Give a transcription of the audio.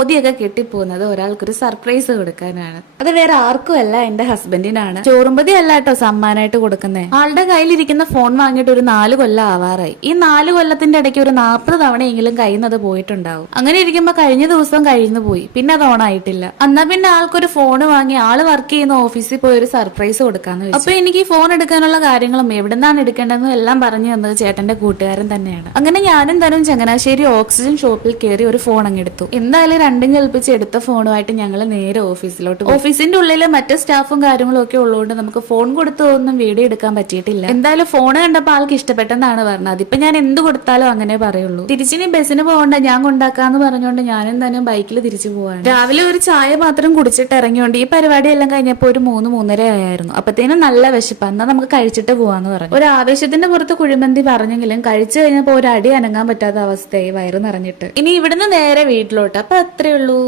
പൊതിയൊക്കെ കെട്ടിപ്പോകുന്നത് ഒരാൾക്കൊരു സർപ്രൈസ് കൊടുക്കാനാണ്. അത് വേറെ ആർക്കും അല്ല, എന്റെ ഹസ്ബൻഡിനാണ്. ചോറുംപൊതി അല്ല കേട്ടോ സമ്മാനമായിട്ട് കൊടുക്കുന്നത്. ആളുടെ കയ്യിലിരിക്കുന്ന ഫോൺ വാങ്ങിയിട്ട് ഒരു 4 കൊല്ലം ആവാറായി. ഈ 4 കൊല്ലത്തിന്റെ ഇടയ്ക്ക് ഒരു 40 തവണയെങ്കിലും കയ്യിൽ നിന്ന് അത് പോയിട്ടുണ്ടാവും. അങ്ങനെ ഇരിക്കുമ്പോ കഴിഞ്ഞ ദിവസം കഴിഞ്ഞു പോയി, പിന്നെ അത് ഓണായിട്ടില്ല. എന്നാ പിന്നെ ആൾക്കൊരു ഫോൺ വാങ്ങി ആള് വർക്ക് ചെയ്യുന്ന ഓഫീസിൽ പോയി ഒരു സർപ്രൈസ് കൊടുക്കാന്ന് വെച്ചു. അപ്പൊ എനിക്ക് ഈ ഫോൺ എടുക്കാനുള്ള കാര്യങ്ങളും എവിടെന്നാണ് എടുക്കേണ്ടതെന്നും എല്ലാം പറഞ്ഞു തന്നത് ചേട്ടന്റെ കൂട്ടുകാരൻ തന്നെയാണ്. അങ്ങനെ ഞാനും തരും ചങ്ങനാശ്ശേരി ഓക്സിജൻ ഷോപ്പിൽ കയറി ഒരു ഫോൺ അങ്ങ് എടുത്തു. എന്തായാലും രണ്ടും കൽപ്പിച്ച് എടുത്ത ഫോണുമായിട്ട് ഞങ്ങൾ നേരെ ഓഫീസിലോട്ട്. ഓഫീസിന്റെ ഉള്ളില് മറ്റു സ്റ്റാഫും കാര്യങ്ങളും ഒക്കെ ഉള്ളതുകൊണ്ട് നമുക്ക് ഫോൺ കൊടുത്തു ഒന്നും വീഡിയോ എടുക്കാൻ പറ്റിയിട്ടില്ല. എന്തായാലും ഫോൺ കണ്ടപ്പോൾ ആൾക്ക് ഇഷ്ടപ്പെട്ടെന്നാണ് പറഞ്ഞത്. അതിപ്പോ ഞാൻ എന്ത് കൊടുത്താലും അങ്ങനെ പറയുള്ളൂ. തിരിച്ചിനി ബസ്സിന് പോകണ്ട, ഞാൻ കൊണ്ടാക്കാന്ന് പറഞ്ഞുകൊണ്ട് ഞാനും തന്നെ ബൈക്കിൽ തിരിച്ചു പോവാണ്. രാവിലെ ഒരു ചായ മാത്രം കുടിച്ചിട്ട് ഇറങ്ങിയോണ്ട് ഈ പരിപാടിയെല്ലാം കഴിഞ്ഞപ്പോൾ ഒരു 3-3:30 ആയിരുന്നു. അപ്പത്തേനും നല്ല വിശപ്പ്. എന്നാ നമുക്ക് കഴിച്ചിട്ട് പോവാന്ന് പറഞ്ഞു. ഒരു ആവേശത്തിന്റെ പുറത്ത് കുഴിമന്തി പറഞ്ഞെങ്കിലും കഴിച്ചു കഴിഞ്ഞപ്പോൾ ഒരു അടി അനങ്ങാൻ പറ്റാത്ത അവസ്ഥയായി വയറ് നിറഞ്ഞിട്ട്. ഇനി ഇവിടുന്ന് നേരെ വീട്ടിലോട്ട്. അപ്പൊ അത്രേ ഉള്ളൂ.